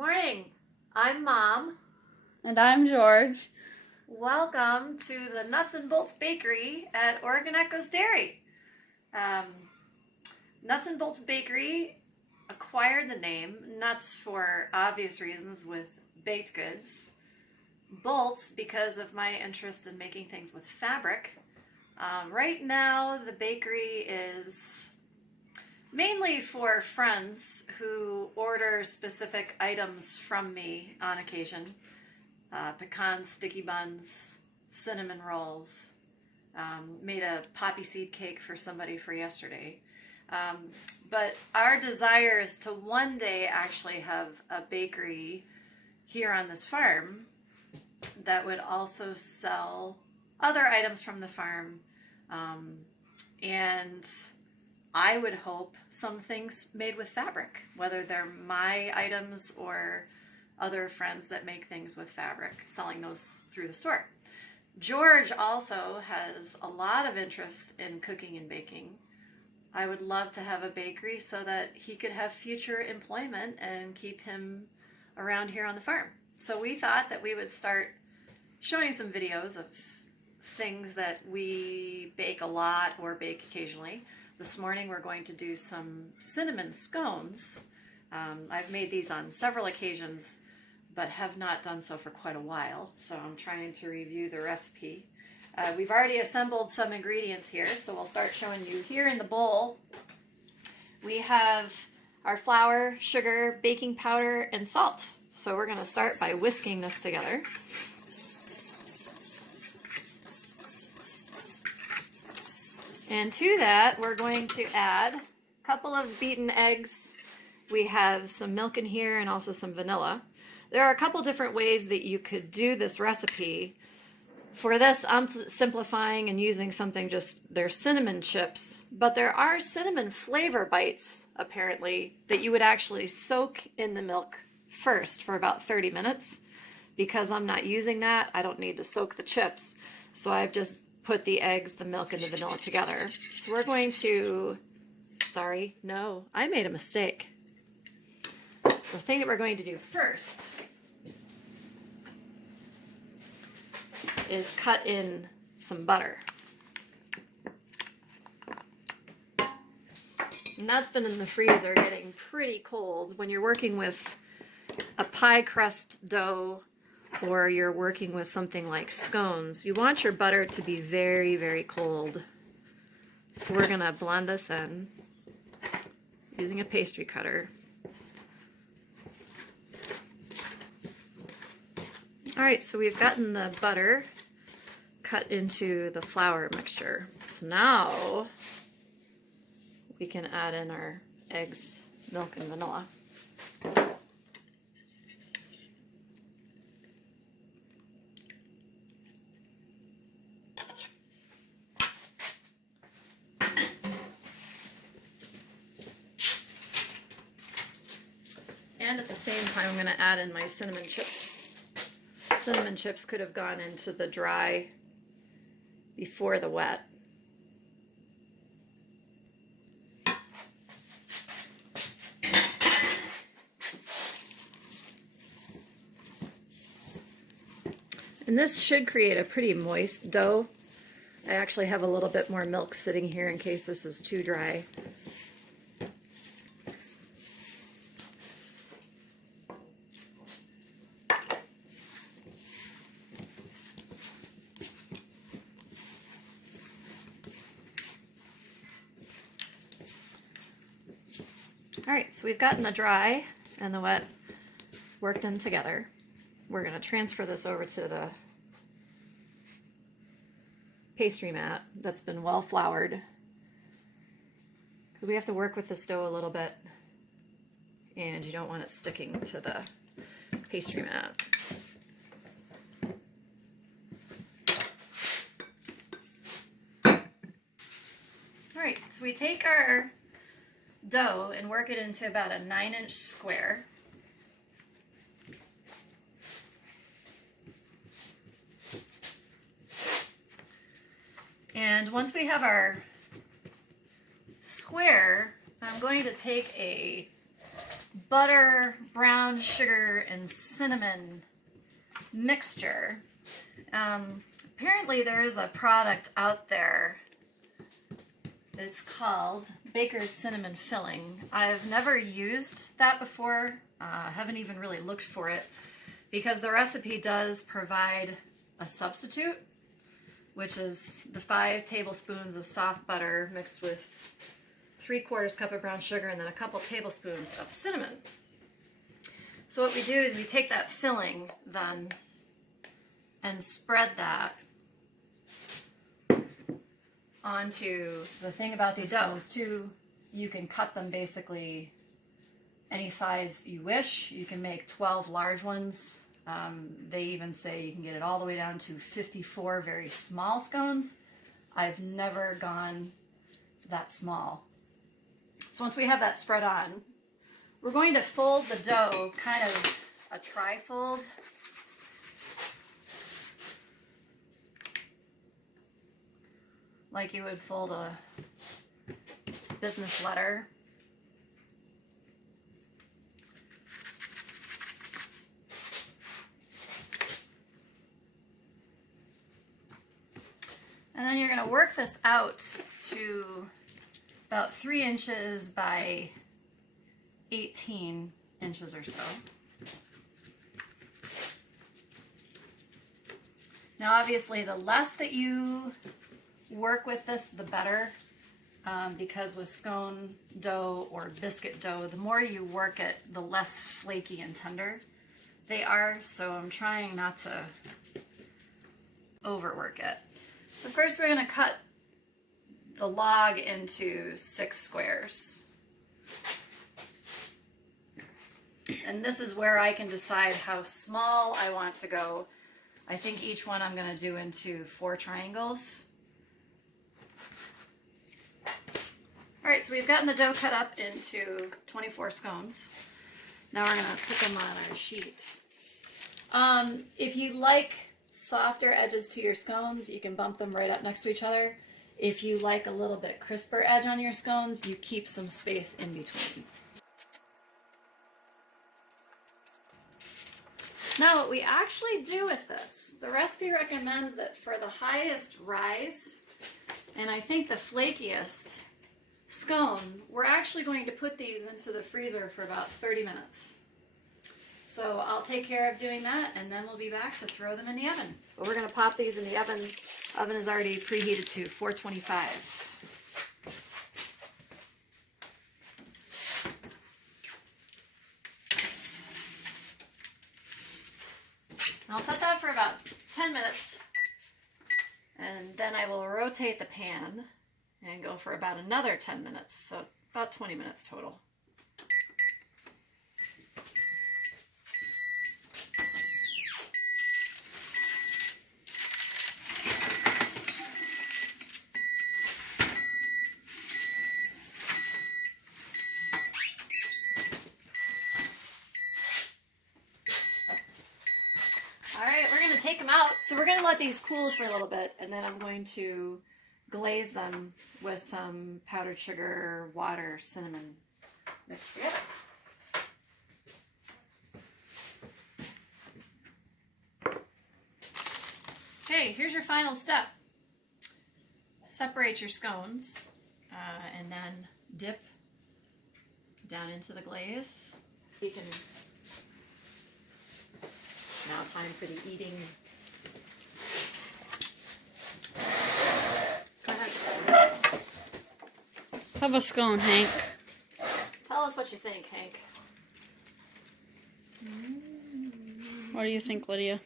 morning. I'm Mom. And I'm George. Welcome to the Nuts and Bolts Bakery at Oregon Echoes Dairy. Nuts and Bolts Bakery acquired the name, nuts for obvious reasons with baked goods, bolts because of my interest in making things with fabric. Right now the bakery is mainly for friends who order specific items from me on occasion. Pecan sticky buns, cinnamon rolls, made a poppy seed cake for somebody for yesterday. But our desire is to one day actually have a bakery here on this farm that would also sell other items from the farm. And I would hope some things made with fabric, whether they're my items or other friends that make things with fabric, selling those through the store. George also has a lot of interest in cooking and baking. I would love to have a bakery so that he could have future employment and keep him around here on the farm. So we thought that we would start showing some videos of things that we bake a lot or bake occasionally. This morning we're going to do some cinnamon scones. I've made these on several occasions, but have not done so for quite a while, so I'm trying to review the recipe. We've already assembled some ingredients here, so we'll start showing you. Here in the bowl, we have our flour, sugar, baking powder, and salt. So we're going to start by whisking this together. And to that, we're going to add a couple of beaten eggs. We have some milk in here and also some vanilla. There are a couple different ways that you could do this recipe. For this, I'm simplifying and using something they're cinnamon chips, but there are cinnamon flavor bites, apparently, that you would actually soak in the milk first for about 30 minutes. Because I'm not using that, I don't need to soak the chips. So I've just put the eggs, the milk, and the vanilla together. So we're going to, I made a mistake. The thing that we're going to do first is cut in some butter. And that's been in the freezer getting pretty cold. When you're working with a pie crust dough or you're working with something like scones, you want your butter to be very, very cold. So we're going to blend this in using a pastry cutter. Alright, so we've gotten the butter cut into the flour mixture. So now we can add in our eggs, milk, and vanilla. And at the same time, I'm going to add in my cinnamon chips. Cinnamon chips could have gone into the dry before the wet. And this should create a pretty moist dough. I actually have a little bit more milk sitting here in case this is too dry. Alright, so we've gotten the dry and the wet worked in together. We're going to transfer this over to the pastry mat that's been well floured. Because we have to work with this dough a little bit and you don't want it sticking to the pastry mat. Alright, so we take our dough and work it into about a 9-inch square. And once we have our square, I'm going to take a butter, brown sugar, and cinnamon mixture. Apparently there is a product out there. It's called Baker's Cinnamon Filling. I've never used that before. Haven't even really looked for it because the recipe does provide a substitute, which is the 5 tablespoons of soft butter mixed with 3/4 cup of brown sugar and then a couple tablespoons of cinnamon. So what we do is we take that filling then and spread that onto the thing about these scones too. You can cut them basically any size you wish. You can make 12 large ones. They even say you can get it all the way down to 54 very small scones. I've never gone that small. So once we have that spread on, we're going to fold the dough, kind of a tri-fold. Like you would fold a business letter. And then you're going to work this out to about 3 inches by 18 inches or so. Now obviously the less that you work with this, the better, because with scone dough or biscuit dough, the more you work it, the less flaky and tender they are. So I'm trying not to overwork it. So first we're going to cut the log into 6 squares. And this is where I can decide how small I want to go. I think each one I'm going to do into 4 triangles. Alright, so we've gotten the dough cut up into 24 scones. Now we're going to put them on our sheet. If you like softer edges to your scones, you can bump them right up next to each other. If you like a little bit crisper edge on your scones, you keep some space in between. Now what we actually do with this, the recipe recommends that for the highest rise, and I think the flakiest scone, we're actually going to put these into the freezer for about 30 minutes. So I'll take care of doing that and then we'll be back to throw them in the oven. But we're going to pop these in the oven. Oven is already preheated to 425. I'll set that for about 10 minutes and then I will rotate the pan and go for about another 10 minutes, so about 20 minutes total. Alright, we're going to take them out. So we're going to let these cool for a little bit, and then I'm going to glaze them with some powdered sugar, water, cinnamon mixed together. Okay, here's your final step. Separate your scones and then dip down into the glaze. You can now time for the eating. Go ahead. Have a scone, Hank. Tell us what you think, Hank. What do you think, Lydia?